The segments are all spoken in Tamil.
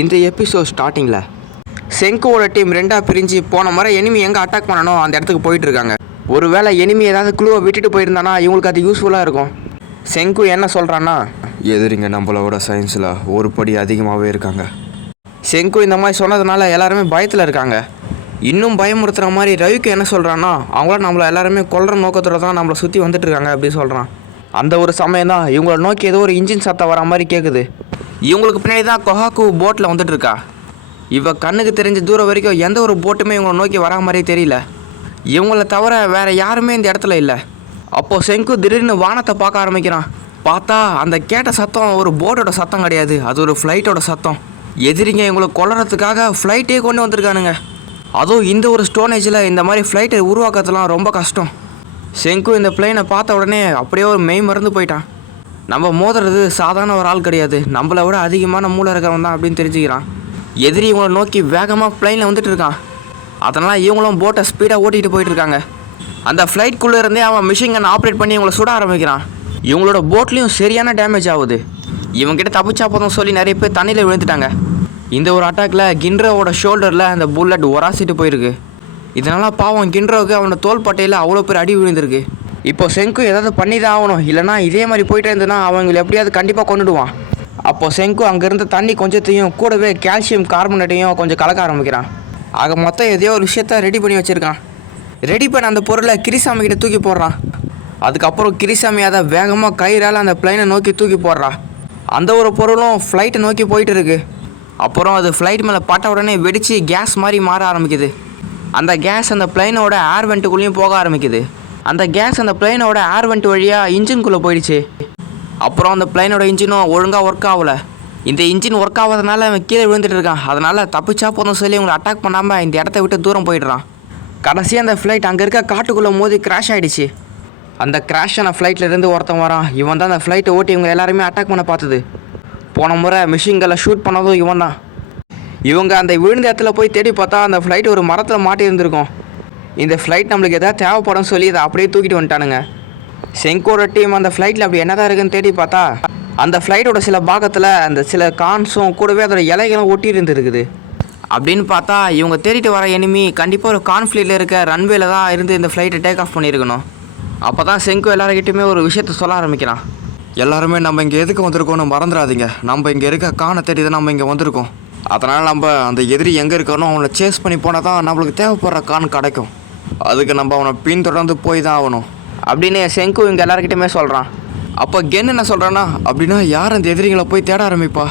இந்த எபிசோட் ஸ்டார்டிங்கில் செங்கோட டீம் ரெண்டாக பிரிஞ்சு போன முறை எனிமி எங்கே அட்டாக் பண்ணணும் அந்த இடத்துக்கு போயிட்டுருக்காங்க. ஒருவேளை எனிமி ஏதாவது க்ளூவை விட்டுட்டு போயிருந்தானா இவங்களுக்கு அது யூஸ்ஃபுல்லாக இருக்கும். செங்கு என்ன சொல்கிறான்னா, எதிரிங்க நம்மளோட சயின்ஸில் ஒரு படி அதிகமாகவே இருக்காங்க. செங்கு இந்த மாதிரி சொன்னதுனால எல்லாருமே பயத்தில் இருக்காங்க. இன்னும் பயமுறுத்துகிற மாதிரி ரவிக்கு என்ன சொல்கிறான்னா, அவங்களாம் நம்மளை எல்லாருமே கொல்ற நோக்கத்தோட தான் நம்மளை சுற்றி வந்துட்டுருக்காங்க அப்படின்னு சொல்கிறான். அந்த ஒரு சமயம் தான் இவங்கள நோக்கி ஏதோ ஒரு இன்ஜின் சத்தம் வர மாதிரி கேட்குது. இவங்களுக்கு பின்னாடி தான் கொஹாக்கு போட்டில் வந்துட்டுருக்கா. இவ கண்ணுக்கு தெரிஞ்ச தூரம் வரைக்கும் எந்த ஒரு போட்டுமே இவங்களை நோக்கி வரா மாதிரியே தெரியல. இவங்கள தவிர வேறு யாருமே இந்த இடத்துல இல்லை. அப்போது செங்கு திடீர்னு வானத்தை பார்க்க ஆரம்பிக்கிறான். பார்த்தா அந்த கேட்ட சத்தம் ஒரு போட்டோட சத்தம் கிடையாது, அது ஒரு ஃப்ளைட்டோட சத்தம். எதிரிங்க இவங்களை கொல்றதுக்காக ஃப்ளைட்டே கொண்டு வந்திருக்கானுங்க. அதுவும் இந்த ஒரு ஸ்டோனேஜில் இந்த மாதிரி ஃப்ளைட்டை உருவாக்கிறதுலாம் ரொம்ப கஷ்டம். செங்கு இந்த பிளேனை பார்த்த உடனே அப்படியே ஒரு மெய் மறந்து போயிட்டான். நம்ம மோதுறது சாதாரண ஒரு ஆள் கிடையாது, நம்மளை விட அதிகமான மூளை இருக்கிறவன் தான் அப்படின்னு தெரிஞ்சுக்கிறான். எதிரி இவங்களை நோக்கி வேகமாக பிளைனில் வந்துட்டு இருக்கான். அதனால் இவங்களும் போட்டை ஸ்பீடாக ஓட்டிகிட்டு போயிட்டுருக்காங்க. அந்த ஃப்ளைட்குள்ளே இருந்தே அவன் மிஷின் கன் ஆப்ரேட் பண்ணி இவங்களை சுட ஆரம்பிக்கிறான். இவங்களோட போட்லேயும் சரியான டேமேஜ் ஆகுது. இவங்ககிட்ட தப்பிச்சா போதும் சொல்லி நிறைய பேர் தண்ணியில் விழுந்துட்டாங்க. இந்த ஒரு அட்டாக்ல கிண்ட்ரோவோட ஷோல்டரில் அந்த புல்லட் உராசிட்டு போயிருக்கு. இதனால் பாவம் கிண்ட்ரோவுக்கு அவனோட தோள்பட்டையில் அவ்வளோ பேர் அடி விழுந்திருக்கு. இப்போ செங்கு ஏதாவது பண்ணி தான் ஆகணும், இல்லைனா இதே மாதிரி போயிட்டே இருந்ததுன்னா அவங்களை எப்படியாவது கண்டிப்பாக கொண்டுடுவான். அப்போது செங்கு அங்கேருந்து தண்ணி கொஞ்சத்தையும் கூடவே கால்சியம் கார்பனேட்டையும் கொஞ்சம் கலக்க ஆரம்பிக்கிறான். ஆக மொத்தம் எதையோ ஒரு விஷயத்த ரெடி பண்ணி வச்சுருக்கான். ரெடி பண்ண அந்த பொருளை கிரிசாமி கிட்ட தூக்கி போடுறான். அதுக்கப்புறம் கிரிசாமி அதை வேகமாக கயிறால் அந்த பிளைனை நோக்கி தூக்கி போடுறான். அந்த ஒரு பொருளும் ஃப்ளைட்டை நோக்கி போயிட்டு இருக்கு. அப்புறம் அது ஃப்ளைட் மேலே பட்ட உடனே வெடித்து கேஸ் மாதிரி மாற ஆரம்பிக்குது. அந்த கேஸ் அந்த பிளைனோட ஏர் வெண்ட்டுக்குள்ளேயும் போக ஆரம்பிக்குது. அந்த கேஸ் அந்த பிளைனோட ஏர் வெண்ட் வழியாக இன்ஜின்குள்ளே போயிடுச்சு. அப்புறம் அந்த பிளைனோட இன்ஜினும் ஒழுங்காக ஒர்க் ஆகலை. இந்த இன்ஜின் ஒர்க் ஆகாதனால அவன் கீழே விழுந்துட்டு இருக்கான். அதனால் தப்பிச்சா போதும் சொல்லி இவங்களை அட்டாக் பண்ணாமல் இந்த இடத்த விட்டு தூரம் போயிடுறான். கடைசியாக அந்த ஃப்ளைட் அங்கே இருக்க காட்டுக்குள்ளே மோதி கிராஷ் ஆகிடுச்சு. அந்த கிராஷ் ஆன ஃப்ளைட்லேருந்து ஒருத்தன் வரான். இவன் தான் அந்த ஃப்ளைட்டை ஓட்டி இவங்க எல்லாருமே அட்டாக் பண்ண பார்த்தது. போன முறை மிஷின்களை ஷூட் பண்ணதும் இவன் தான். இவங்க அந்த விழுந்த இடத்துல போய் தேடி பார்த்தா அந்த ஃப்ளைட் ஒரு மரத்தில் மாட்டி இருந்திருக்கும். இந்த ஃப்ளைட் நம்மளுக்கு எதாவது தேவைப்படும் சொல்லி அதை அப்படியே தூக்கிட்டு வந்துட்டானுங்க. செங்கோட டீம் அந்த ஃப்ளைட்டில் அப்படி என்ன தான் இருக்குன்னு தேடி பார்த்தா அந்த ஃப்ளைட்டோட சில பாகத்தில் அந்த சில கான்ஸும் கூடவே அதோட இலைகளும் ஒட்டி இருந்துருக்குது. அப்படின்னு பார்த்தா இவங்க தேடிட்டு வர எனிமி கண்டிப்பாக ஒரு கான்ஃப்ளிக்டில் இருக்க ரன்வேல தான் இருந்து இந்த ஃப்ளைட்டை டேக் ஆஃப் பண்ணியிருக்கணும். அப்போ தான் செங்கு எல்லாருக்கிட்டையுமே ஒரு விஷயத்த சொல்ல ஆரம்பிக்கிறான். எல்லாருமே நம்ம இங்கே எதுக்கு வந்திருக்கோன்னு மறந்துடாதீங்க. நம்ம இங்கே இருக்க கானை தேடி தான் நம்ம இங்கே வந்திருக்கோம். அதனால் நம்ம அந்த எதிரி எங்கே இருக்கணும் அவனை சேஸ் பண்ணி போனால் தான் நம்மளுக்கு தேவைப்படுற கான் கிடைக்கும். அதுக்கு நம்ம அவனை பின்தொடர்ந்து போய் தான் ஆகணும் அப்படின்னு செங்கு இங்கே எல்லாருக்கிட்டையுமே சொல்கிறான். அப்போ கென் என்ன சொல்கிறான்னா, அப்படின்னா யார் அந்த எதிரிகளை போய் தேட ஆரம்பிப்பா.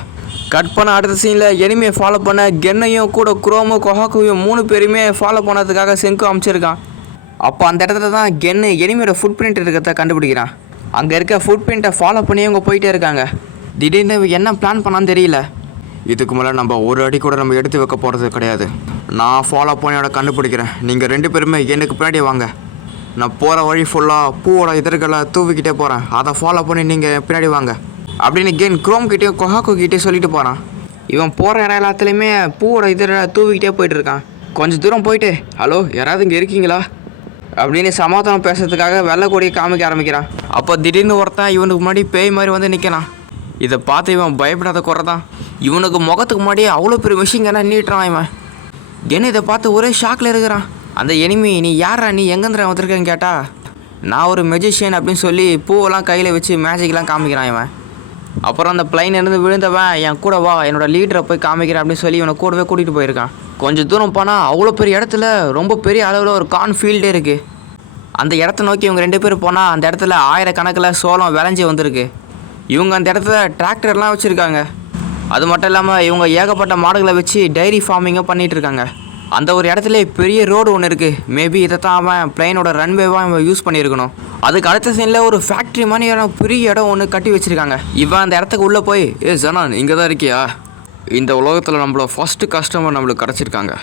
கட் பண்ண அடுத்த சீனில் எனிமையை ஃபாலோ பண்ண கென்னையும் கூட குரோமும் கொஹாக்குவையும் 3 பேருமே ஃபாலோ பண்ணதுக்காக செங்கு அமைச்சிருக்கான். அப்போ அந்த இடத்துல தான் கென்னு எனிமையோட ஃபுட் பிரிண்ட் இருக்கிறத கண்டுபிடிக்கிறான். அங்கே இருக்க ஃபுட் பிரிண்ட்டை ஃபாலோ பண்ணி அவங்க போயிட்டே இருக்காங்க. திடீர்னு என்ன பிளான் பண்ணான்னு தெரியல. இதுக்கு மேலே நம்ம ஒரு அடி கூட நம்ம எடுத்து வைக்க போகிறது கிடையாது. நான் ஃபாலோ பண்ணியோட கண்டுபிடிக்கிறேன். நீங்கள் 2 பேருமே எனக்கு பின்னாடி வாங்க. நான் போகிற வழி ஃபுல்லாக பூவோட இதழ்களை தூவிக்கிட்டே போகிறேன். அதை ஃபாலோ பண்ணி நீங்கள் பின்னாடி வாங்க அப்படின்னு கென் குரோம் கிட்டேயும் கொஹாக்கு கிட்டேயும் சொல்லிட்டு போகிறான். இவன் போகிற இடம் எல்லாத்துலேயுமே பூவோட இதழை தூவிக்கிட்டே போயிட்டுருக்கான். கொஞ்சம் தூரம் போயிட்டு, ஹலோ யாராவது இங்கே இருக்கீங்களா அப்படின்னு சமாதானம் பேசுறதுக்காக வெள்ளைக்கொடியை காமிக்க ஆரம்பிக்கிறான். அப்போ திடீர்னு ஒருத்தன் இவனுக்கு முன்னாடி பேய் மாதிரி வந்து நிற்கிறான். இதை பார்த்து இவன் பயப்படாத குறை தான். இவனுக்கு முகத்துக்கு முன்னாடியே அவ்வளோ பெரிய விஷயம் என்ன நீட்டுறான் இவன். என்ன இதை பார்த்து ஒரே ஷாக்கில் இருக்கிறான். அந்த எனிமி, நீ யாரா, நீ எங்கேந்திர வந்திருக்கேன்னு கேட்டா, நான் ஒரு மெஜிஷியன் அப்படின்னு சொல்லி பூவெல்லாம் கையில் வச்சு மேஜிக்லாம் காமிக்கிறான் இவன். அப்புறம் அந்த பிளைன் இருந்து விழுந்தவன் என் கூட வா, என்னோட லீடரை போய் காமிக்கிறேன் அப்படின்னு சொல்லி இவனை கூடவே கூட்டிகிட்டு போயிருக்கான். கொஞ்சம் தூரம் போனால் அவ்வளோ பெரிய இடத்துல ரொம்ப பெரிய அளவில் ஒரு கான் ஃபீல்டே இருக்குது. அந்த இடத்த நோக்கி இவங்க 2 பேர் போனால் அந்த இடத்துல ஆயிரக்கணக்கில் சோளம் விளைஞ்சி வந்திருக்கு. இவங்க அந்த இடத்துல டிராக்டர்லாம் வச்சுருக்காங்க. அது மட்டும் இல்லாமல் இவங்க ஏகப்பட்ட மாடுகளை வச்சு டைரி ஃபார்மிங்கும் பண்ணிகிட்ருக்காங்க. அந்த ஒரு இடத்துல பெரிய ரோடு ஒன்று இருக்குது. மேபி இதை தான் அவன் பிளைனோட ரன்வேவாக அவன் யூஸ் பண்ணியிருக்கணும். அதுக்கு அடுத்த சைனில் ஒரு ஃபேக்ட்ரி மாதிரியான பெரிய இடம் ஒன்று கட்டி வச்சுருக்காங்க. இவன் அந்த இடத்துக்கு உள்ளே போய், ஜனான் இங்கே தான் இருக்கியா, இந்த உலகத்தில் நம்மளோட ஃபஸ்ட்டு கஸ்டமர் நம்மளுக்கு கிடச்சிருக்காங்க.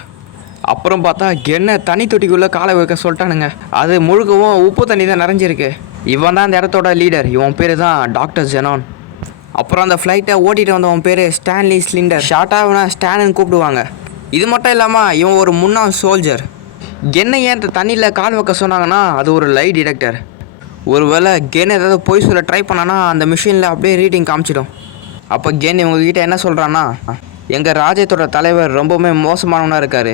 அப்புறம் பார்த்தா கென்னை தண்ணி தொட்டிக்குள்ளே காலை வைக்க சொல்லிட்டானுங்க. அது முழுக்கவும் உப்பு தண்ணி தான் நிறைஞ்சிருக்கு. இவன் தான் அந்த இடத்தோட லீடர். இவன் பேர் தான் டாக்டர் ஜெனான். அப்புறம் அந்த ஃப்ளைட்டை ஓட்டிகிட்டு வந்தவன் பேர் ஸ்டான்லி ஸ்லிண்டர். ஷார்ட்டாக இவனை ஸ்டான்னு கூப்பிடுவாங்க. இது மட்டும் இல்லாமல் இவன் ஒரு முன்னாள் சோல்ஜர். கென்னை ஏன் தண்ணியில் கால் வைக்க சொன்னாங்கன்னா அது ஒரு லை டிடெக்டர். ஒருவேளை கென் ஏதாவது போய் சொல்ல ட்ரை பண்ணானா அந்த மிஷினில் அப்படியே ரீடிங் காமிச்சிடும். அப்போ கென் இவங்ககிட்ட என்ன சொல்கிறான்னா, எங்கள் ராஜ்யத்தோட தலைவர் ரொம்பவுமே மோசமானவனாக இருக்கார்.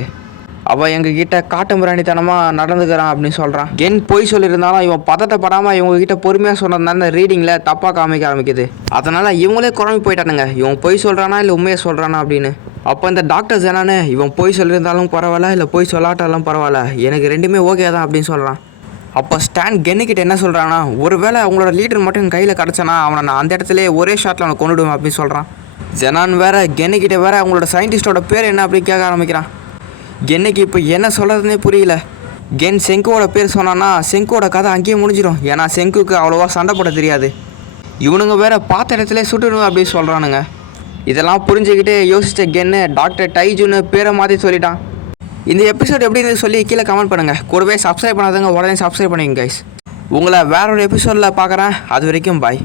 அவன் எங்ககிட்ட காட்டு மிராண்டித்தனமாக நடந்துக்கிறான் அப்படின்னு சொல்கிறான். கென் பொய் சொல்லியிருந்தாலும் இவன் பதட்டப்படாமல் இவங்ககிட்ட பொறுமையாக சொன்னதுனால ரீடிங்கில் தப்பாக காமிக்க ஆரம்பிக்குது. அதனால் இவங்களே குழம்பி போயிட்டானுங்க, இவன் பொய் சொல்கிறானா இல்லை உண்மையை சொல்கிறானா அப்படின்னு. அப்போ இந்த டாக்டர்ஸ் என்னன்னு, இவன் பொய் சொல்லியிருந்தாலும் பரவாயில்ல இல்லை பொய் சொல்லாட்டாலும் பரவாயில்ல, எனக்கு ரெண்டுமே ஓகே தான் அப்படின்னு சொல்கிறான். அப்போ ஸ்டான் கென்னுக்கிட்ட என்ன சொல்கிறான்னா, ஒரு வேளை அவங்களோட லீடர் மட்டும் என் கையில் கிடச்சானா அவனை நான் அந்த இடத்துல ஒரே ஷாட்டில் அவனை கொண்டுடுவேன் அப்படின்னு சொல்கிறான். ஜெனான் வேற கென்னுக்கிட்ட வேற அவங்களோட சயின்டிஸ்டோட பேர் என்ன அப்படின்னு கேட்க ஆரம்பிக்கிறான். கென்னுக்கு இப்போ என்ன சொல்கிறதுனே புரியல. கென் செங்குவோட பேர் சொன்னான்னா செங்குவோட கதை அங்கேயே முடிஞ்சிடும். ஏன்னா செங்குக்கு அவ்வளோவா சண்டை போட தெரியாது. இவனுங்க வேற பார்த்த இடத்துல சுட்டுணும் அப்படின்னு சொல்கிறானுங்க. இதெல்லாம் புரிஞ்சுக்கிட்டு யோசித்த கென்னு டாக்டர் டைஜுன்னு பேரை மாற்றி சொல்லிட்டான். இந்த எபிசோட் எப்படின்னு சொல்லி கீழே கமெண்ட் பண்ணுங்கள். கூடவே சப்ஸ்கிரைப் பண்ணாதவங்க உடனே சப்ஸ்கிரைப் பண்ணிங்க கைஸ். உங்களை வேற ஒரு எபிசோடில் பார்க்குறேன். அது வரைக்கும் பாய்.